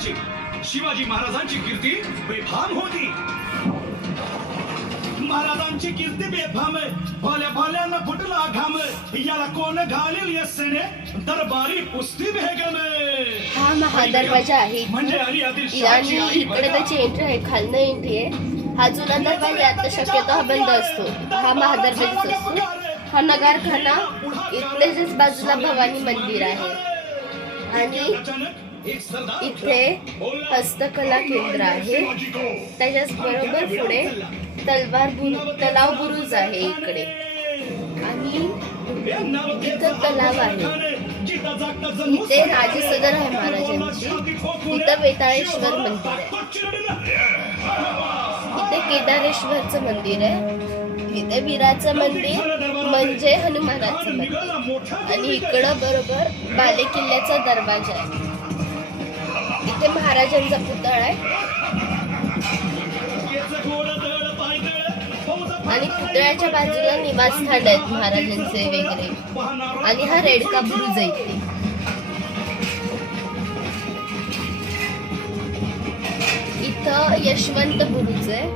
महाराजांची शिवाजी महाराजांची कीर्ती बेफाम होती. महाराजांची कीर्ती बेफाम भल्या भल्यांना फुटला घाम याला कोण घालील यसेने दरबारी कुस्ती भेगम हा महादरवाजा आहे म्हणजे आणि इकडे. त्याची एंट्री आहे खालनं एंट्री आहे. हा जुना दरवाजा आता शक्यतो हा बंद असतो. हा महादरवाजाच असतो. हा नगारखाना इथल्याच्याच बाजूला भवानी मंदिर आहे. आणि इथे हस्तकला केंद्र आहे. त्याच्याच बरोबर पुढे तलवार बुरु तलाव बुरुज आहे इकडे. आणि इथं तलाव आहे. इथे राजे सदर आहे महाराजांची. इथं वेताळेश्वर मंदिर आहे. इथे केदारेश्वरचं मंदिर आहे. इथे वीराचं मंदिर म्हणजे हनुमानाचं मंदिर. आणि इकडं बरोबर बालेकिल्ल्याचा दरवाजा आहे. इथे महाराजांचा पुतळा आहे. आणि पुतळ्याच्या बाजूला निवासस्थान आहेत महाराजांचे वगैरे. आणि हा रेडका बुरुज आहे इथे. इथं यशवंत बुरुज आहे.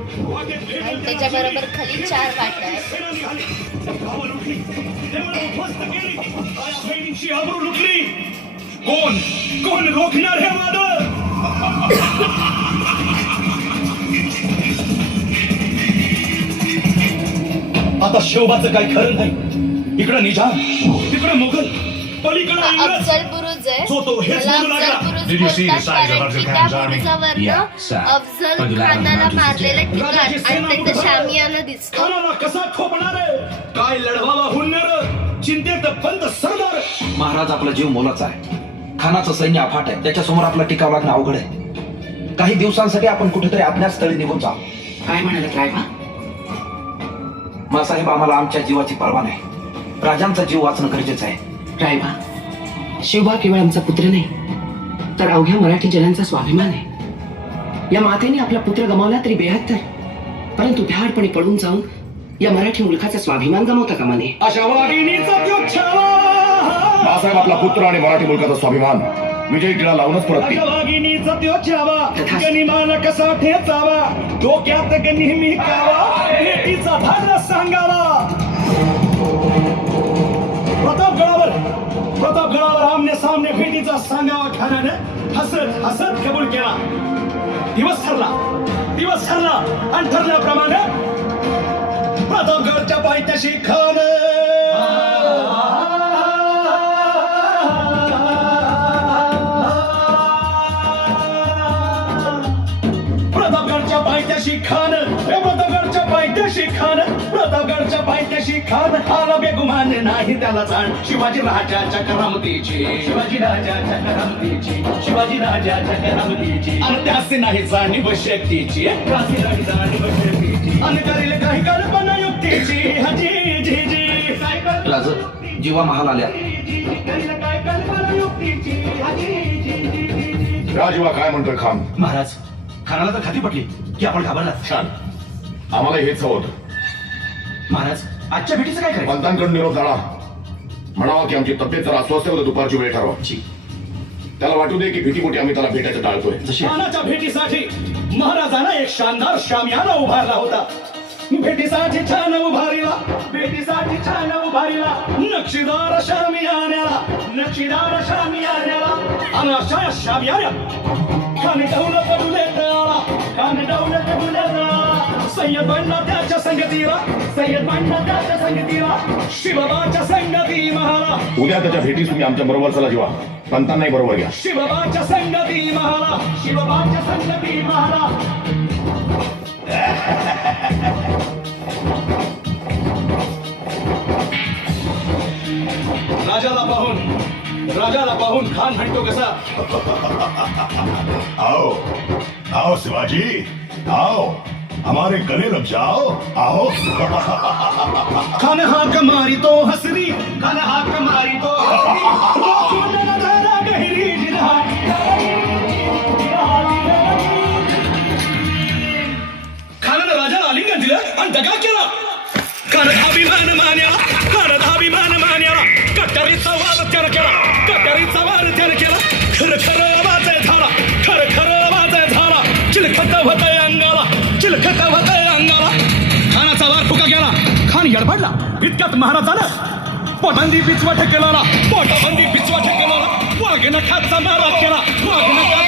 आणि त्याच्या बरोबर खाली चार वाटा आहेत. कोण? कोण रोखणार शोभाचं काय खरं नाही इकडं निजाम तिकडं मुघल पलीकडं हा इंग्रज अफजल बुरुज आहे जो तो हेच त्याला बोलू लागला. अफजल बुरुज Did you see the बोलतात size of कारण Afzal की त्या Khan's army? बुरुजावरनं Yeah, sir. Afzal But the Lord खानाला Mountains is मारलेलं there. ठिकाण राजाची आणि सेना त्यांचं कुठं? शामियाना दिसतो खानाला कसा ठोपणार आहे? काय लढवावा हुन्नर चिंतेत बंद सरदार महाराज आपला जीव मोलाचा आहे खानाचं सैन्य अफाट आहे त्याच्यासमोर आपला टिकाव लागणं अवघड आहे काही दिवसांसाठी आपण कुठेतरी अज्ञात स्थळी निघून जाऊ काय म्हणाले रायबा मासाहेब आम्हाला आमच्या जीवाची पर्वा नाही. राजांचा जीव वाचणं गरजेचं आहे. रायबा शिवबा केवळ आमचा पुत्र नाही तर अवघ्या मराठी जनांचा स्वाभिमान आहे. या मातेने आपला पुत्र गमावला तरी बेहत्तर परंतु भ्याडपणे पडून जाऊन या मराठी मुलखाचा स्वाभिमान गमावता कामा नये. आपला पुत्र आणि मराठी मुलकाचा स्वाभिमान. विजय टिळा लावूनच परत अशा वाघिणीचा त्यो छावा गनिमान कसा ठेचावा डोक्यात ग नेहमी कावा भेटीचा धाडा सांगावा. प्रतापगडावर प्रतापगडावर आमने सामने भेटीचा सांगावा खाण्याने हसत हसत कबूल केला. दिवस ठरला दिवस ठरला आणि ठरल्याप्रमाणे प्रतापगडच्या पायथ्याशी खान. प्रतापगडच्या पायथ्याशी खान. पायथ्याशी खान प्रतापगडच्या पायथ्याशी खान आला बेगुमान नाही त्याला जाण. शिवाजी राजाच्या करामतीची शिवाजी राजाच्या करामतीची शिवाजी राजाच्या करामतीची आणि त्याचे नाही जाणीव शक्तीची. त्याचे नाही जाणीव शक्तीची. आणि करील काही कल्पना युक्तीची. हजी जी जी. राज जीवा महाल आल्या. करील काय कल्पना युक्तीची हजी जी जी जी जी. राजवा काय म्हणतोय खान? महाराज खानाला तर खाती पटली की आपण घाबरलात. छान. आम्हाला हेच हवं होतं. महाराज आजच्या भेटीचं काय करायचं? पंतांकडून निरोप झाला. म्हणावा की आमची तब्येत जरा अस्वस्थ होतं दुपारची वेळ ठरवा. जी, त्याला वाटू दे की भीतीपोटी आम्ही त्याला भेटायचं टाळतोय. जशी मानाच्या भेटीसाठी महाराजांना एक शानदार शामियाना उभारला होता. भेटीसाठी छान उभारीला भेटीसाठी छान उभारीला नक्षीदार शामियान्याला नक्षीदार शामियान्याला आणि अशा या शामियान्या आला कान डौलत डुलेत आला सय्यद बंडा त्याच्या संगतीला सय्यद बंडा त्याच्या संगतीला शिवबाच्या संगती महाला. उद्या त्याच्या भेटीस तुम्ही आमच्या बरोबर चला जीवा. पंतांनाही बरोबर घ्या. शिवबाच्या संगती महाला शिवबाच्या संगती महाला. राजाला पाहून राजाला पाहून खान म्हणतो कसा? आओ आओ शिवाजी आओ. हमारे गले लग जाओ आओ। खान हाक मारी तो हसरी खान हाक मारी तो चिलखता वादळ अंगाला खानाचा वार फुका गेला. खान यडबडला इतक्यात महाराजाला पोटबंदी पिचवा ठेकेला पोटबंदी पिचवा ठेकेला वाघ नखाचा मारा केला. वाघ